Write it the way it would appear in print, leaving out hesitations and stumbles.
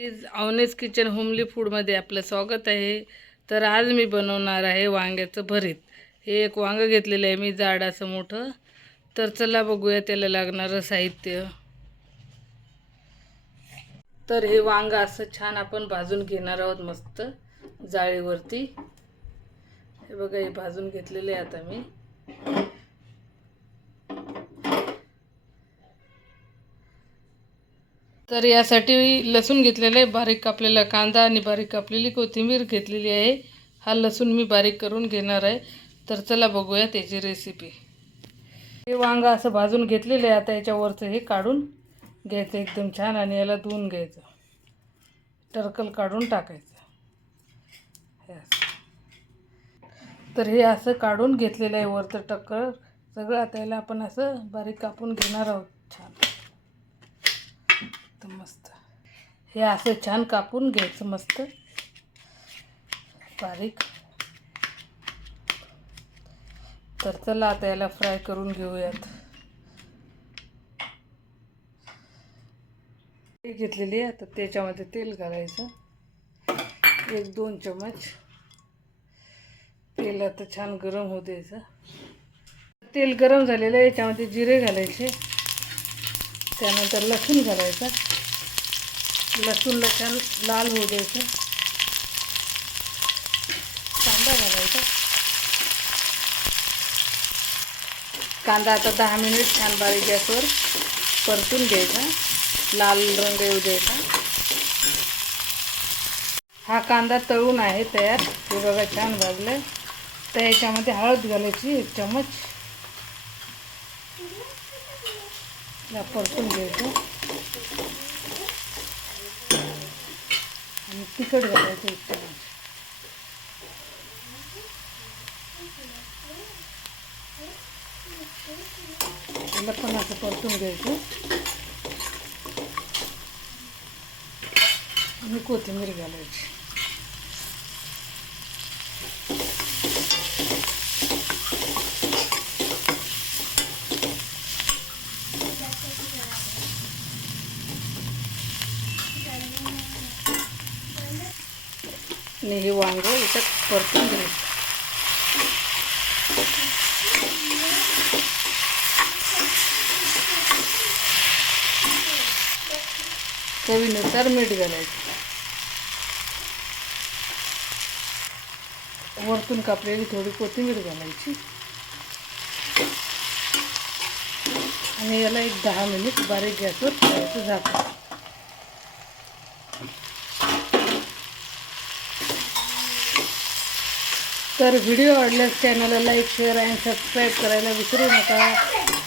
अवनेस kitchen homely फूडमध्ये आपलं स्वागत आहे. तर आज मी बनवणार आहे वांग्याचं भरीत. हे एक वांगं घेतलेलं आहे मी, जाड असं मोठं. तर चला बघूया त्याला लागणारं साहित्य. तर हे वांगं असं छान आपण भाजून घेणार आहोत मस्त जाळीवरती. हे बघा, हे भाजून घेतलेले आहे आता मी. तर यासाठी लसूण घेतलेलं आहे, बारीक कापलेला कांदा आणि बारीक कापलेली कोथिंबीर घेतलेली आहे. हा लसूण मी बारीक करून घेणार आहे. तर चला बघूया त्याची रेसिपी. हे वांगा असं भाजून घेतलेलं आहे. आता याच्यावरचं हे काढून घ्यायचं एकदम छान आणि याला धुवून घ्यायचं, टरकल काढून टाकायचं. तर हे असं काढून घेतलेलं आहे वरचं टक्कर सगळं. आता याला आपण असं बारीक कापून घेणार आहोत छान एकदम मस्त. हे असं छान कापून घ्यायचं मस्त बारीक. तर चला आता याला फ्राय करून घेऊयात. ते घेतलेली आहे. आता त्याच्यामध्ये तेल घालायचं, 1-2 चमच तेल. आता छान गरम होऊ द्यायचं. तेल गरम झालेलं आहे, याच्यामध्ये जिरे घालायचे, त्यानंतर लसूण घालायचा. लसूणला छान लाल होऊ द्यायचं. कांदा घालायचा. कांदा आता 10 मिनिट छान बारीक गॅसवर परतून घ्यायचा, लाल रंग येऊ द्यायचा. हा कांदा तळून आहे तयार. हे बघा छान भाजलं. तर याच्यामध्ये हळद घालायची 1 चमच. या परतून घ्यायचं आणि तिखट घालायचं 1 चमच. त्याला पण असं परतून घ्यायचं आणि कोथिंबीर घालायची. आणि हे वांगं याच्यात परतून घ्यायचं. चवीनुसार मीठ घालायचं. वरतून कापलेली थोडी कोथिंबीर घालायची आणि याला 10 मिनिट बारीक गॅसवर ठेवायचं झाकून. तर व्हिडिओ आवडल्यास चॅनलला लाईक, शेअर आणि सबस्क्राईब करायला विसरू नका.